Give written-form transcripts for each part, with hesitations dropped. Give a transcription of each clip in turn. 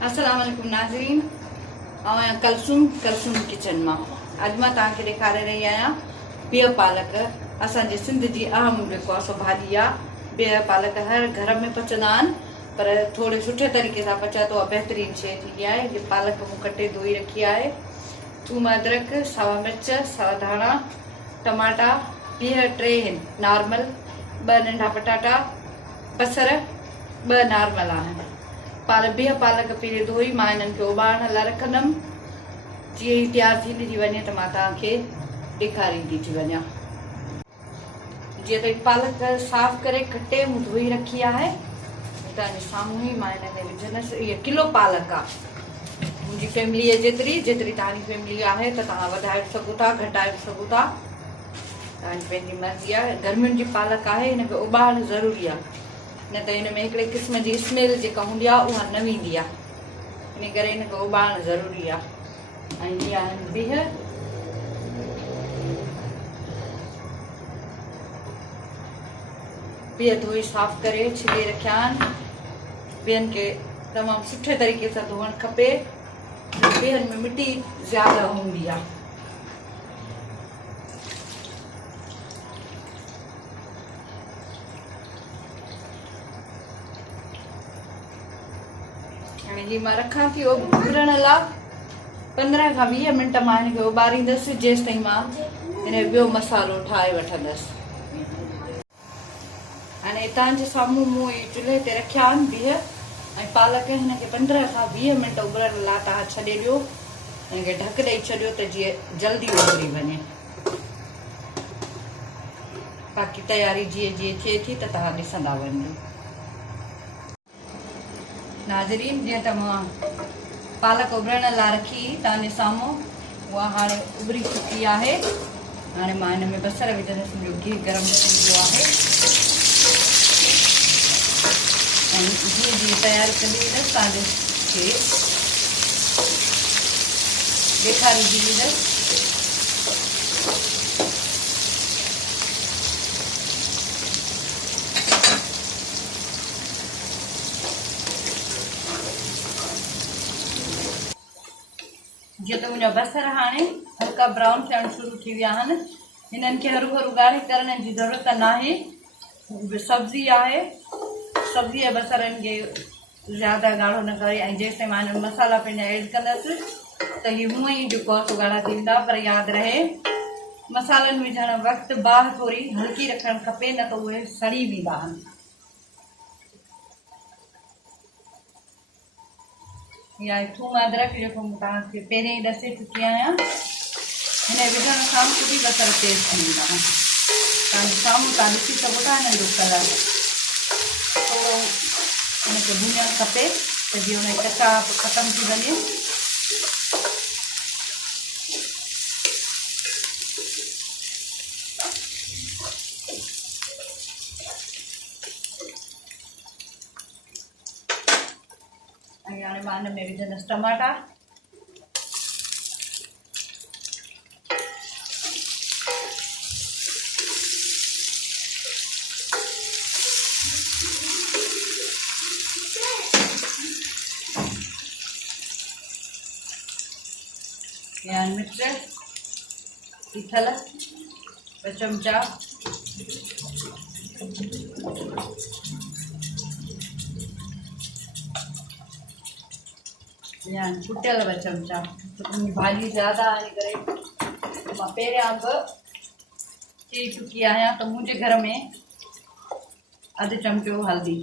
अस्सलाम वालेकुम नाज़रीन। ऐं कलसूम किचन में अज मां तव्हांखे ॾेखारे रही आहियां बिह पालक। असांजे सिंध जी अहम जेको आहे सो भाॼी आहे। बिह पालक हर घर में पचंदा आहिनि, पर थोड़े सुठे तरीक़े सां पचाए तो बेहतरीन शइ थींदी आहे। ये पालक मूं कटे धोई रखी आहे। थूम, अदरक, सावा मिर्च, सावा धाणा, टमाटा, बिह 3 आहिनि नॉर्मल, 2 नंढा पटाटा, बसर 2 नॉर्मल आहिनि। बिह पालक पहिरें धोई मां इन्हनि खे उॿारण लाइ रखंदमि। जीअं ई तयारु थींदी थी वञे त मां तव्हांखे ॾेखारींदी थी वञा। जीअं त पालक साफ़ करे कटे मूं धोई रखी आहे, तव्हांजे साम्हूं ई मां हिन में विझंदसि। इहा किलो पालक आहे। मुंहिंजी फैमिली जेतिरी तव्हांजी फैमिली आहे त तव्हां वधाए बि सघो था, घटाए बि सघो था, तव्हांजी पंहिंजी मर्ज़ी आहे। गर्मियुनि जी पालक आहे, हिनखे उॿारणु ज़रूरी आहे, न त हिन में हिकिड़े क़िस्म जी स्मेल जेका हूंदी आहे उहा न वेंदी आहे। इन करे हिनखे उॿारणु ज़रूरी आहे। ऐं इहे आहिनि बिह। बिह धोई साफ़ करे छिले रखिया आहिनि। बिहनि खे तमामु सुठे तरीक़े सां धोअणु खपे। बिहनि में मिटी ज़्यादा हूंदी आहे। ही मां रखां थी उबरण लाइ 15 खां 20 मिंट मां हिनखे उॿारींदसि, जेसि ताईं मां हिन ॿियो मसालो ठाहे वठंदसि। हाणे तव्हांजे साम्हूं मूं इहे चुल्हे ते रखिया आहिनि बिह ऐं पालक। हिनखे 15 खां 20 मिंट उबरण लाइ तव्हां छॾे ॾियो। हिनखे ढक ॾेई छॾियो त जीअं जल्दी उबरी वञे। बाक़ी तयारी जीअं जीअं थिए थी त तव्हां ॾिसंदा वञो। नाज़रीन, जीअं त मां पालक उबरण लाइ रखी तव्हांजे साम्हूं, उहा हाणे उबरी चुकी आहे। हाणे मां हिन में बसर विझंदसि। मुंहिंजो घी गरम थी वियो आहे ऐं जीअं जीअं तयारी कंदी वेंदसि तव्हांखे ॾेखारींदी वेंदसि। जीअं त मुंहिंजा बसर हाणे हल्का ब्राउन थियणु शुरू थी विया आहिनि। हिननि खे हरू हरू ॻाढ़े करण जी ज़रूरत नाहे। सब्ज़ी आहे, सब्ज़ी ऐं बसरनि खे ज़्यादा ॻाढ़ो न करे। ऐं जेसिताईं मां हिन मसाला पंहिंजा ऐड कंदसि त हीअ हूअं ई जेको आहे सो ॻाढ़ा थींदा। पर यादि रहे, मसालनि विझण वक़्तु बाहि थोरी हल्की रखणु खपे, न त उहे सड़ी वेंदा आहिनि। या थूम, अदरक जेको तव्हांखे पहिरें ई ॾसे चुकी आहियां। हिन विझण सां बि बसर तेज़ थी वेंदा आहिनि। तव्हांजे साम्हूं तव्हां ॾिसी सघो था हिन जो कलर थोरो हिनखे भुञणु खपे त जीअं हुन जी कचाप ख़तमु थी वञे। ऐं हाणे मां हिन में विझंदसि टमाटा। या मिर्च तीखल 2 चमचा, या कुटियल 2 चमचा। भाॼी ज़्यादा आहे करे मां पहिरियां बि चई चुकी आहियां त मुंहिंजे घर में 1/2 चमचो हल्दी।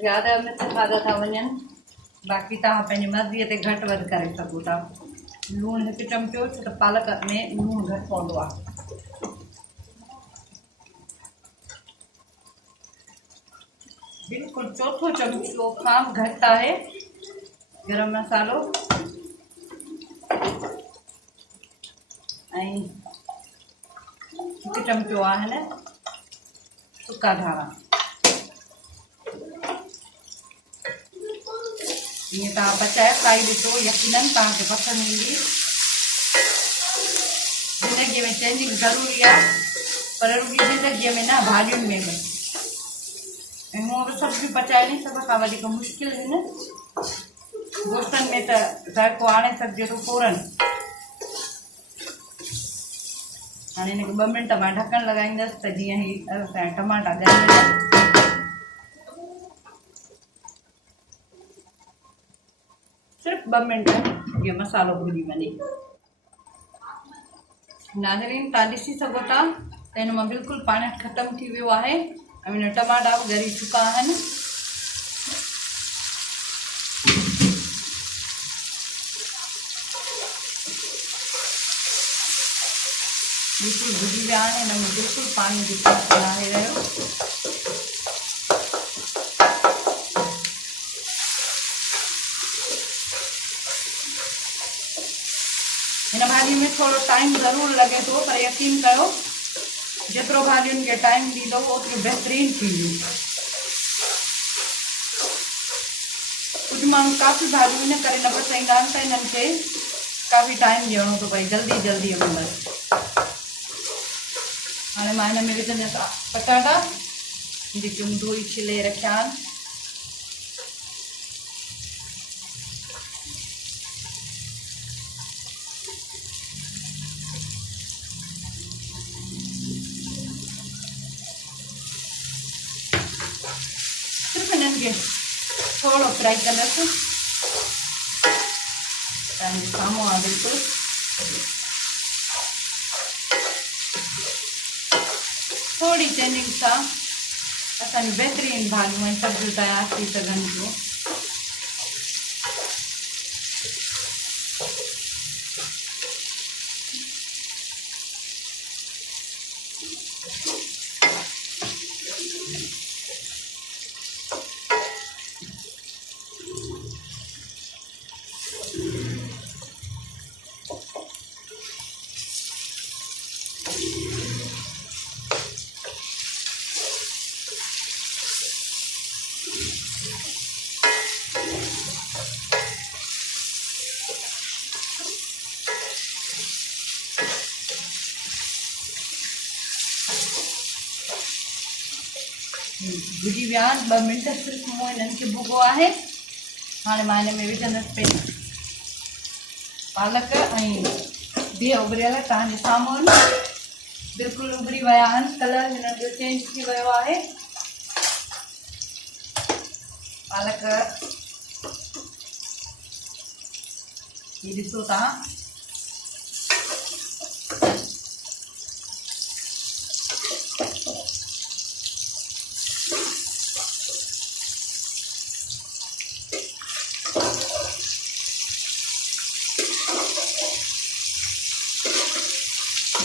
ज़्यादा मिर्च खाधा था वञनि, बाक़ी तव्हां पंहिंजी मर्ज़ीअ ते घटि वधि करे सघो था। लूणु 1 चमचो, छो त पालक में लूणु घटि पवंदो आहे। बिल्कुलु 1/4 चमचो खां घटि आहे गरम मसालो ऐं 1 चमचो आहिनि सुका धाणा। ईअं तव्हां पचाए खाई ॾिसो, यकीनन तव्हांखे पसंदि ईंदी। ज़िंदगीअ में चेंजिंग ज़रूरी आहे, पर रुॻी ज़िंदगीअ में न, भाॼियुनि में बि। ऐं हूअं बि सब्जियूं पचाइणी सभ खां वधीक मुश्किल आहिनि। गोश्तनि में त ज़ाइक़ो आणे सघिजे थो फ़ौरन। हाणे हिनखे 2 मिंट मां ढकणु लॻाईंदसि त जीअं ही असांजा टमाटा ॻरी वञनि। सिर्फ़ु 2 मिंट जीअं मसालो भुॼी वञे। नाज़रीन तव्हां ॾिसी सघो था त हिन मां बिल्कुलु पाणी ख़तमु थी वियो आहे ऐं हिन टमाटा बि ॻरी चुका आहिनि। बिल्कुलु भुॼी विया आहिनि। हिन में बिल्कुलु पाणी दिक़त न आहे रहियो। हिन भाॼी में थोरो टाइम ज़रूरु लॻे थो, पर यकीन कयो जेतिरो भाॼियुनि खे टाइम ॾींदो ओतिरो बहितरीनु थींदियूं। कुझु माण्हू काफ़ी भाॼियूं इन करे न पचाईंदा आहिनि त हिननि खे काफ़ी टाइम ॾियणो थो पए, जल्दी जल्दी में। हाणे मां हिन में विझंदसि पटाटा जेके मूं धोई छिले रखिया आहिनि। सिर्फ़ु हिननि खे थोरो फ्राई कंदसि। तव्हांजे साम्हूं आहे बिल्कुलु। थोड़ी चेंजिंग सां असांजी बहितरीनु भाॼियूं ऐं सब्जियूं तयारु थी सघनि थियूं। भुॼी विया आहिनि 2 मिंट सिर्फ़ु मूं हिननि खे भुॻो आहे। हाणे मां हिन में विझंदसि पंहिंजी पालक ऐं बिह उभरियल तव्हांजे साम्हूं बिल्कुलु उभरी विया आहिनि। कलर हिननि जो चेंज थी वियो आहे। पालक ये ॾिसो तव्हां।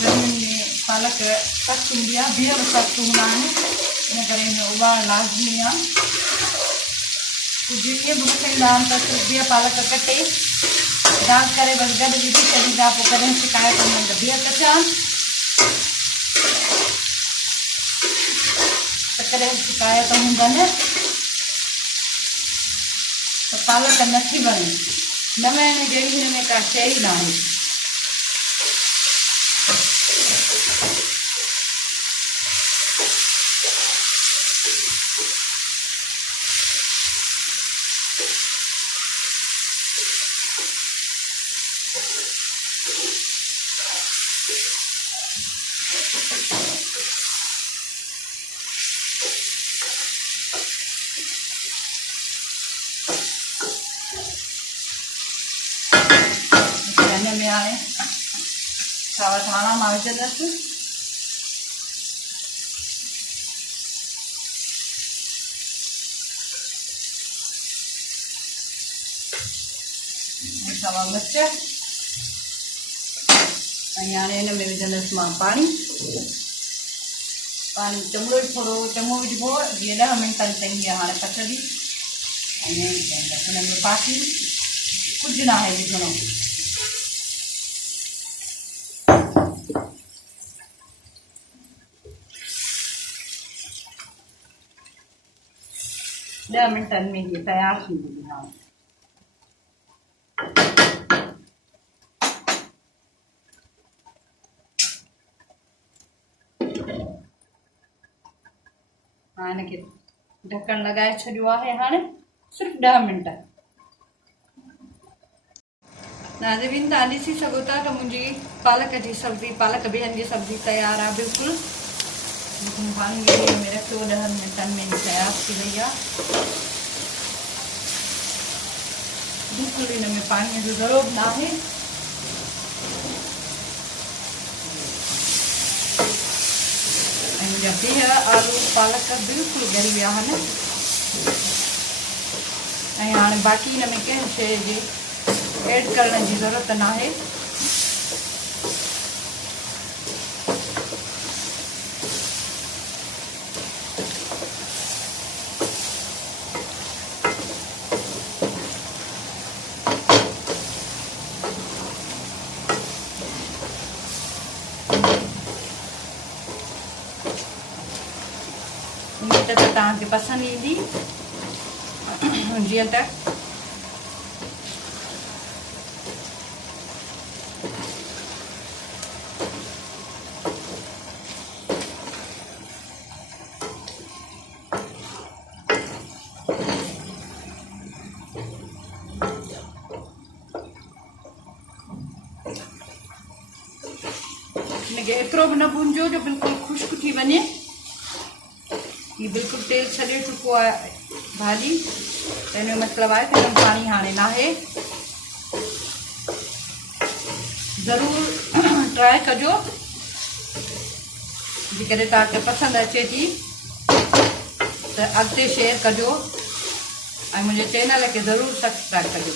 गर्मियुनि में पालक सख़्तु हूंदी आहे, बिह बि सख़्तु हूंदा आहिनि, इन करे हिन में उबाइणु लाज़मी आहे। कुझु ईअं बि ॿुधाईंदा आहिनि त सिर्फ़ु बिह पालक कटे दाग करे बसि गॾु विझी छॾींदा, पोइ कॾहिं शिकायत हूंदनि त बिह कचा आहिनि, त कॾहिं शिकायत हूंदनि त पालक नथी वणे। न वणण जहिड़ी हिन में का शइ ई न आहे। हिन में हाणे सावा धाणा मां विझंदसि। सावा मिर्च ऐं हाणे हिन में विझंदसि मां पाणी। पाणी चमड़ो थोरो चङो विझिबो, जीअं 10 मिंटनि ताईं हीअ हाणे पचंदी। ऐं हिन में बाक़ी कुझु न आहे विझणो। 10 मिंटनि में ये तैयार थी वेंदी। हाँ इनके ढक्कन लगाए छॾियो आहे। हाणे सिर्फ़ु 10 मिंट। नाज़रीन तव्हां ॾिसी सघो था त मुंहिंजी पालक जी सब्ज़ी, पालक बिहनि जी सब्ज़ी तयारु आहे बिल्कुलु। पाणी विझी में रखियो 10 मिंटनि में तयारु थी वई आहे। बिल्कुलु हिन में पाणीअ जो ज़रूरत न आहे। ऐं मुंहिंजा बिह, आलू, पालक बिल्कुलु ॻरी विया आहिनि। ऐं हाणे बाक़ी हिन में कंहिं शइ जी ऐड करण जी ज़रूरत न आहे। उम्मीद त तव्हांखे पसंदि ईंदी। जीअं त हिनखे एतिरो बि न भुंजो जो बिल्कुलु खुश्क थी वञे। ही बिल्कुलु तेल छॾे चुको आहे भाॼी, त हिन जो मतिलबु आहे त हिन में पाणी हाणे न आहे। ज़रूरु ट्राई कजो, जेकॾहिं तव्हांखे पसंदि अचे थी त अॻिते शेयर कजो ऐं मुंहिंजे चैनल खे ज़रूरु सब्सक्राइब कजो।